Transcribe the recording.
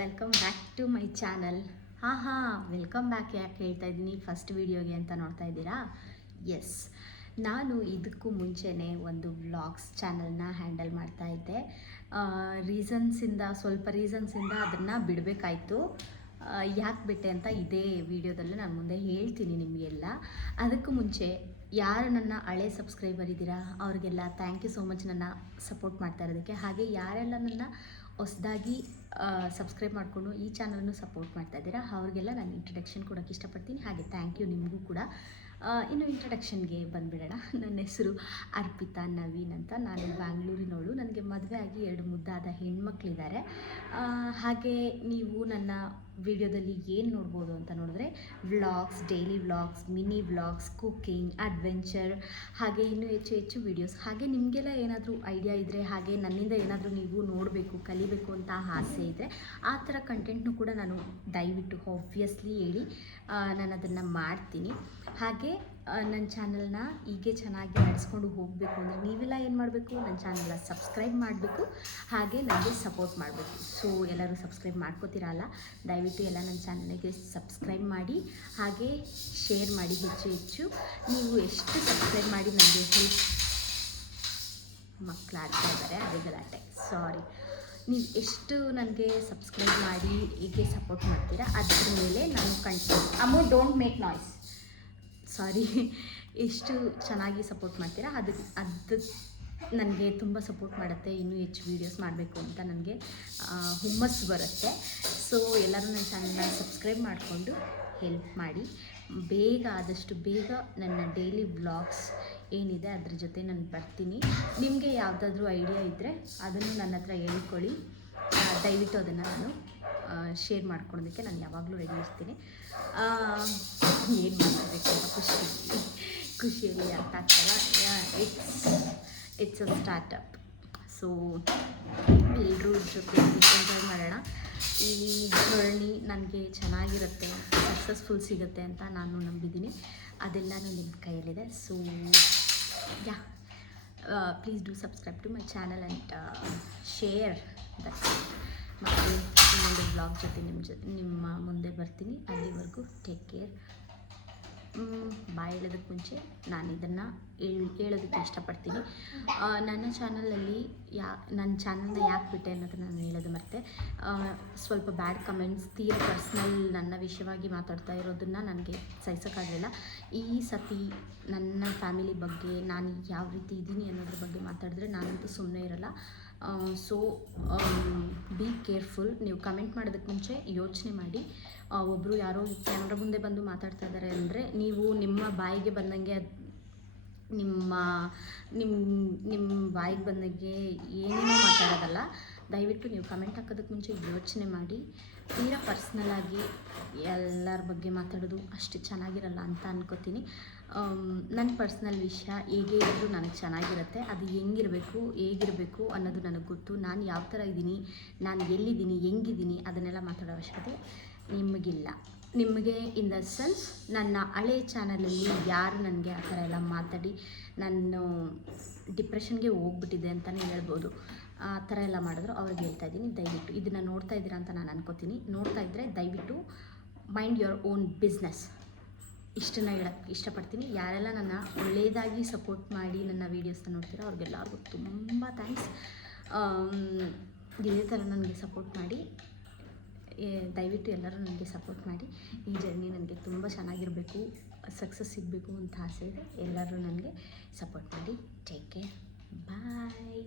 Welcome back to my channel. Welcome back ಯಾಕೆ ಹೇಳ್ತಾ ಇದ್ದೀನಿ ಫಸ್ಟ್ ವೀಡಿಯೋಗೆ ಅಂತ ನೋಡ್ತಾ ಇದ್ದೀರಾ? ಎಸ್, ನಾನು ಇದಕ್ಕೂ ಮುಂಚೆನೇ ಒಂದು ವ್ಲಾಗ್ಸ್ ಚಾನಲ್ನ ಹ್ಯಾಂಡಲ್ ಮಾಡ್ತಾ ಇದ್ದೆ. ಸ್ವಲ್ಪ ರೀಸನ್ಸಿಂದ ಅದನ್ನು ಬಿಡಬೇಕಾಯ್ತು. ಯಾಕೆ ಬಿಟ್ಟೆ ಅಂತ ಇದೇ ವಿಡಿಯೋದಲ್ಲಿ ನಾನು ಮುಂದೆ ಹೇಳ್ತೀನಿ ನಿಮಗೆಲ್ಲ. ಅದಕ್ಕೂ ಮುಂಚೆ ಯಾರು ನನ್ನ ಹಳೆ ಸಬ್ಸ್ಕ್ರೈಬರ್ ಇದ್ದೀರಾ ಅವ್ರಿಗೆಲ್ಲ ಥ್ಯಾಂಕ್ ಯು ಸೋ ಮಚ್ ನನ್ನ ಸಪೋರ್ಟ್ ಮಾಡ್ತಾ ಇರೋದಕ್ಕೆ. ಹಾಗೆ ಯಾರೆಲ್ಲ ನನ್ನ ಹೊಸದಾಗಿ ಸಬ್ಸ್ಕ್ರೈಬ್ ಮಾಡಿಕೊಂಡು ಈ ಚಾನಲನ್ನು ಸಪೋರ್ಟ್ ಮಾಡ್ತಾ ಇದ್ದೀರಾ ಅವ್ರಿಗೆಲ್ಲ ನಾನು ಇಂಟ್ರಡಕ್ಷನ್ ಕೊಡೋಕ್ಕೆ ಇಷ್ಟಪಡ್ತೀನಿ. ಹಾಗೆ ಥ್ಯಾಂಕ್ ಯು ನಿಮಗೂ ಕೂಡ. ಇನ್ನು ಇಂಟ್ರಡಕ್ಷನ್ಗೆ ಬಂದುಬಿಡೋಣ. ನನ್ನ ಹೆಸರು ಅರ್ಪಿತಾ ನವೀನ್ ಅಂತ. ನಾನು ಬ್ಯಾಂಗ್ಳೂರಿನವಳು. ನನಗೆ ಮದುವೆ ಆಗಿ 2 ಮುದ್ದಾದ ಹೆಣ್ಮಕ್ಳಿದ್ದಾರೆ. ಹಾಗೆ ನೀವು ನನ್ನ ವಿಡಿಯೋದಲ್ಲಿ ಏನು ನೋಡ್ಬೋದು ಅಂತ ನೋಡಿದ್ರೆ vlogs, daily vlogs, mini vlogs, cooking, adventure, ಹಾಗೆ ಇನ್ನೂ ಹೆಚ್ಚು ವೀಡಿಯೋಸ್. ಹಾಗೆ ನಿಮಗೆಲ್ಲ ಏನಾದರೂ ಐಡಿಯಾ ಇದ್ದರೆ, ಹಾಗೆ ನನ್ನಿಂದ ಏನಾದರೂ ನೀವು ನೋಡಬೇಕು, ಕಲಿಬೇಕು ಅಂತ ಆಸೆ ಇದ್ದರೆ ಆ ಥರ ಕಂಟೆಂಟ್ನು ಕೂಡ ನಾನು ದಯವಿಟ್ಟು ಆಬ್ವಿಯಸ್ಲಿ ಹೇಳಿ ನಾನು ಅದನ್ನು ಮಾಡ್ತೀನಿ. ಹಾಗೆ ನನ್ನ ಚಾನಲ್ನ ಹೀಗೆ ಚೆನ್ನಾಗಿ ನಡೆಸ್ಕೊಂಡು ಹೋಗಬೇಕು ಅಂದರೆ ನೀವೆಲ್ಲ ಏನು ಮಾಡಬೇಕು, ನನ್ನ ಚಾನಲ್ನ ಸಬ್ಸ್ಕ್ರೈಬ್ ಮಾಡಬೇಕು, ಹಾಗೆ ನನಗೆ ಸಪೋರ್ಟ್ ಮಾಡಬೇಕು. ಸೊ ಎಲ್ಲರೂ ಸಬ್ಸ್ಕ್ರೈಬ್ ಮಾಡ್ಕೋತೀರಲ್ಲ, ದಯವಿಟ್ಟು ಎಲ್ಲ ನನ್ನ ಚಾನಲ್ಗೆ ಸಬ್ಸ್ಕ್ರೈಬ್ ಮಾಡಿ, ಹಾಗೆ ಶೇರ್ ಮಾಡಿ. ಹೆಚ್ಚು ನೀವು ಎಷ್ಟು ಸಬ್ಸ್ಕ್ರೈಬ್ ಮಾಡಿ ನನಗೆ ಮಕ್ಕಳು ಆಡ್ತಾ ಇದ್ದಾರೆ, ಅದೇ ಗಲಾಟೆ, ಸಾರಿ. ನೀವು ಎಷ್ಟು ನನಗೆ ಸಬ್ಸ್ಕ್ರೈಬ್ ಮಾಡಿ ಹೀಗೆ ಸಪೋರ್ಟ್ ಮಾಡ್ತೀರಾ ಅದ್ರ ಮೇಲೆ ನಾನು ಡೋಂಟ್ ಮೇಕ್ ನಾಯ್ಸ್, ಸಾರಿ, ಎಷ್ಟು ಚೆನ್ನಾಗಿ ಸಪೋರ್ಟ್ ಮಾಡ್ತೀರಾ ಅದು ನನಗೆ ತುಂಬ ಸಪೋರ್ಟ್ ಮಾಡುತ್ತೆ. ಇನ್ನೂ ಹೆಚ್ಚು ವೀಡಿಯೋಸ್ ಮಾಡಬೇಕು ಅಂತ ನನಗೆ ಹುಮ್ಮಸ್ಸು ಬರುತ್ತೆ. ಸೊ ಎಲ್ಲರೂ ನನ್ನ ಚಾನಲ್ನ ಸಬ್ಸ್ಕ್ರೈಬ್ ಮಾಡಿಕೊಂಡು ಹೆಲ್ಪ್ ಮಾಡಿ. ಆದಷ್ಟು ಬೇಗ ನನ್ನ ಡೈಲಿ ವ್ಲಾಗ್ಸ್ ಏನಿದೆ ಅದ್ರ ಜೊತೆ ನಾನು ಬರ್ತೀನಿ. ನಿಮಗೆ ಯಾವುದಾದ್ರೂ ಐಡಿಯಾ ಇದ್ದರೆ ಅದನ್ನು ನನ್ನ ಹತ್ರ ಹೇಳ್ಕೊಳ್ಳಿ. ದಯವಿಟ್ಟು ಅದನ್ನು ನಾನು ಶೇರ್ ಮಾಡ್ಕೊಳೋದಕ್ಕೆ ನಾನು ಯಾವಾಗಲೂ ರೆಡಿ ಇರ್ತೀನಿ. ಏನು ಮಾಡಬೇಕು ಖುಷಿಯಲ್ಲಿ ಅರ್ಥ ಆಗ್ತಲ್ಲ. It's a startup. ಸೊ ಎಲ್ಲರೂ ಜೊತೆ ಎಂಜಾಯ್ ಮಾಡೋಣ. ಈ ಜರ್ನಿ ನನಗೆ ಚೆನ್ನಾಗಿರುತ್ತೆ, ಸಕ್ಸಸ್ಫುಲ್ ಸಿಗುತ್ತೆ ಅಂತ ನಾನು ನಂಬಿದ್ದೀನಿ. ಅದೆಲ್ಲನೂ ನಿಮ್ಮ ಕೈಯಲ್ಲಿದೆ. So please do subscribe to my channel and share that. ಮತ್ತು ಇನ್ನೊಂದು ಬ್ಲಾಗ್ ಜೊತೆ ನಿಮ್ಮ ಮುಂದೆ ಬರ್ತೀನಿ. ಅಲ್ಲಿವರೆಗೂ ಟೇಕ್ ಕೇರ್. ಬಾಯ್ ಹೇಳೋದಕ್ಕೆ ಮುಂಚೆ ನಾನು ಇದನ್ನು ಹೇಳೋದಕ್ಕೆ ಇಷ್ಟಪಡ್ತೀನಿ. ನನ್ನ ಚಾನಲಲ್ಲಿ ನನ್ನ ಚಾನಲ್ನ ಯಾಕೆ ಬಿಟ್ಟೆ ಅನ್ನೋದನ್ನು ನಾನು ಹೇಳೋದು ಮತ್ತೆ. ಸ್ವಲ್ಪ ಬ್ಯಾಡ್ ಕಮೆಂಟ್ಸ್, ತೀರಾ ಪರ್ಸ್ನಲ್ ನನ್ನ ವಿಷಯವಾಗಿ ಮಾತಾಡ್ತಾ ಇರೋದನ್ನು ನನಗೆ ಸಹಿಸೋಕ್ಕಾಗಲಿಲ್ಲ. ಈ ಸತಿ ನನ್ನ ಫ್ಯಾಮಿಲಿ ಬಗ್ಗೆ ನಾನು ಯಾವ ರೀತಿ ಇದ್ದೀನಿ ಅನ್ನೋದ್ರ ಬಗ್ಗೆ ಮಾತಾಡಿದ್ರೆ ನಾನಂತೂ ಸುಮ್ಮನೆ ಇರಲ್ಲ. So be careful. ನೀವು ಕಮೆಂಟ್ ಮಾಡೋದಕ್ಕೆ ಮುಂಚೆ ಯೋಚನೆ ಮಾಡಿ. ಒಬ್ಬರು ಯಾರೋ ಕ್ಯಾಮ್ರಾ ಮುಂದೆ ಬಂದು ಮಾತಾಡ್ತಾ ಇದ್ದಾರೆ ಅಂದರೆ ನೀವು ನಿಮ್ಮ ಬಾಯಿಗೆ ಬಂದಂಗೆ ನಿಮ್ಮ ಬಾಯಿಗೆ ಬಂದಂಗೆ ಏನೇನೋ ಮಾತಾಡೋದಲ್ಲ. ದಯವಿಟ್ಟು ನೀವು ಕಮೆಂಟ್ ಹಾಕೋದಕ್ಕೆ ಮುಂಚೆ ಯೋಚನೆ ಮಾಡಿ. ತೀರಾ ಪರ್ಸ್ನಲಾಗಿ ಎಲ್ಲರ ಬಗ್ಗೆ ಮಾತಾಡೋದು ಅಷ್ಟು ಚೆನ್ನಾಗಿರಲ್ಲ ಅಂತ ಅನ್ಕೋತೀನಿ. ನನ್ನ ಪರ್ಸ್ನಲ್ ವಿಷಯ ಹೇಗೆ ಇದ್ದರೂ ನನಗೆ ಚೆನ್ನಾಗಿರುತ್ತೆ. ಅದು ಹೇಗಿರಬೇಕು ಅನ್ನೋದು ನನಗೆ ಗೊತ್ತು. ನಾನು ಯಾವ ಥರ ಇದ್ದೀನಿ, ನಾನು ಎಲ್ಲಿದ್ದೀನಿ, ಹೆಂಗಿದ್ದೀನಿ ಅದನ್ನೆಲ್ಲ ಮಾತಾಡೋ ಅವಶ್ಯಕತೆ ನಿಮಗಿಲ್ಲ. ನಿಮಗೆ ಇನ್ ದ ಸೆನ್ಸ್ ನನ್ನ ಹಳೆ ಚಾನಲಲ್ಲಿ ಯಾರು ನನಗೆ ಆ ಥರ ಎಲ್ಲ ಮಾತಾಡಿ ನಾನು ಡಿಪ್ರೆಷನ್ಗೆ ಹೋಗ್ಬಿಟ್ಟಿದೆ ಅಂತಲೇ ಹೇಳ್ಬೋದು. ಆ ಥರ ಎಲ್ಲ ಮಾಡಿದ್ರು ಅವ್ರಿಗೆ ಹೇಳ್ತಾ ಇದ್ದೀನಿ, ದಯವಿಟ್ಟು ಇದನ್ನು ನೋಡ್ತಾ ಇದ್ದೀರಾ ಅಂತ ನಾನು ಅನ್ಕೋತೀನಿ. ನೋಡ್ತಾ ಇದ್ದರೆ ದಯವಿಟ್ಟು ಮೈಂಡ್ ಯುವರ್ ಓನ್ ಬಿಸ್ನೆಸ್. ಇಷ್ಟನ್ನು ಹೇಳೋಕ್ಕೆ ಇಷ್ಟಪಡ್ತೀನಿ. ಯಾರೆಲ್ಲ ನನ್ನ ಒಳ್ಳೆಯದಾಗಿ ಸಪೋರ್ಟ್ ಮಾಡಿ ನನ್ನ ವೀಡಿಯೋಸ್ನ ನೋಡ್ತೀರೋ ಅವ್ರಿಗೆಲ್ಲರಿಗೂ ತುಂಬ ಥ್ಯಾಂಕ್ಸ್. ಇದೇ ಥರ ನನಗೆ ಸಪೋರ್ಟ್ ಮಾಡಿ. ದಯವಿಟ್ಟು ಎಲ್ಲರೂ ನನಗೆ ಸಪೋರ್ಟ್ ಮಾಡಿ. ಈ ಜರ್ನಿ ನನಗೆ ತುಂಬ ಚೆನ್ನಾಗಿರಬೇಕು, ಸಕ್ಸಸ್ ಸಿಗಬೇಕು ಅಂತ ಆಸೆ ಇದೆ. ಎಲ್ಲರೂ ನನಗೆ ಸಪೋರ್ಟ್ ಮಾಡಿ. Take care. ಬಾಯ್.